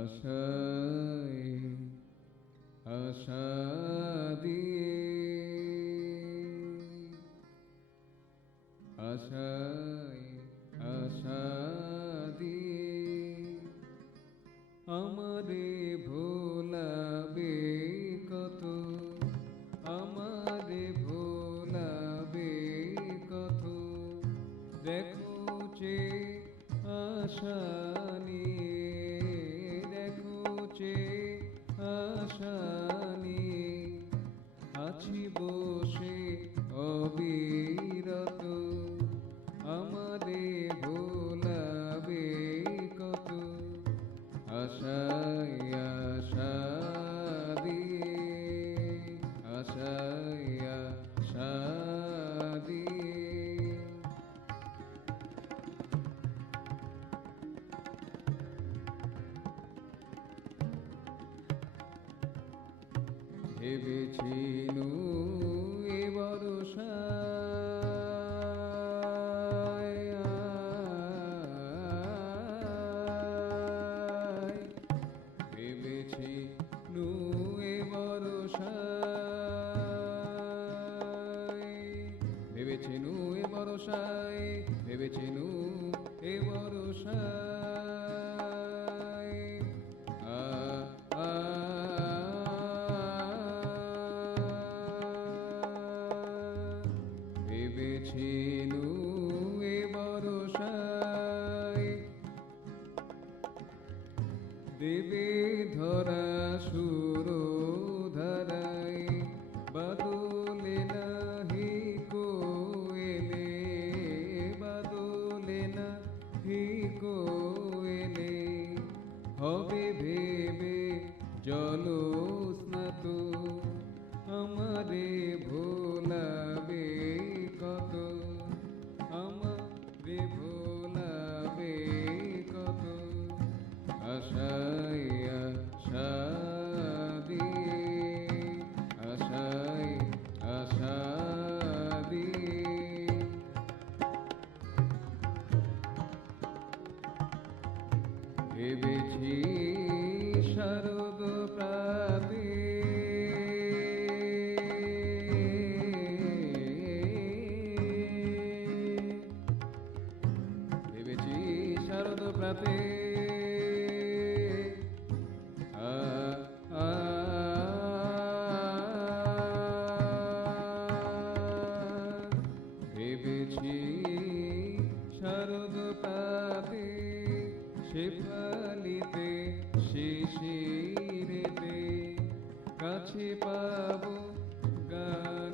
আশায় আশা দিয়ে, আশায় আশা দিয়ে আমারে ভোলাবে কত, আমারে ভোলাবে কত, দেখো যে আশা নিয়ে, দেখো যে আশা নিয়ে আছি বসে অবিরত, আমারে ভোলাবে কত, আশায় আশা দিয়ে, আশায় আশা দিয়ে। ভেবেছিনু এ বরষায় ভেবেছিনু এ বরষায়, ভেবেছিনু এ বরষায়, ভেবেছিনু এ বরষায় ভেবেছিনু এ বরষায় দেবে ধরা সুর ধারায়, বাদলে নাহি কোয়েলে, বাদলে নাহি কোয়েলে, হবে ভেবে জলস্নাত, আমারে ভোলাবে কত, আমারে ভোলাবে কত, আশায় আশা দিয়ে, আশায় আশা দিয়ে। ভেবেছি শারদ প্রাতে, ভেবেছি শারদ প্রাতে ভেবেছি শারদ প্রাতে, শেফালিতে শিশিরেতে কাছে পাবো গান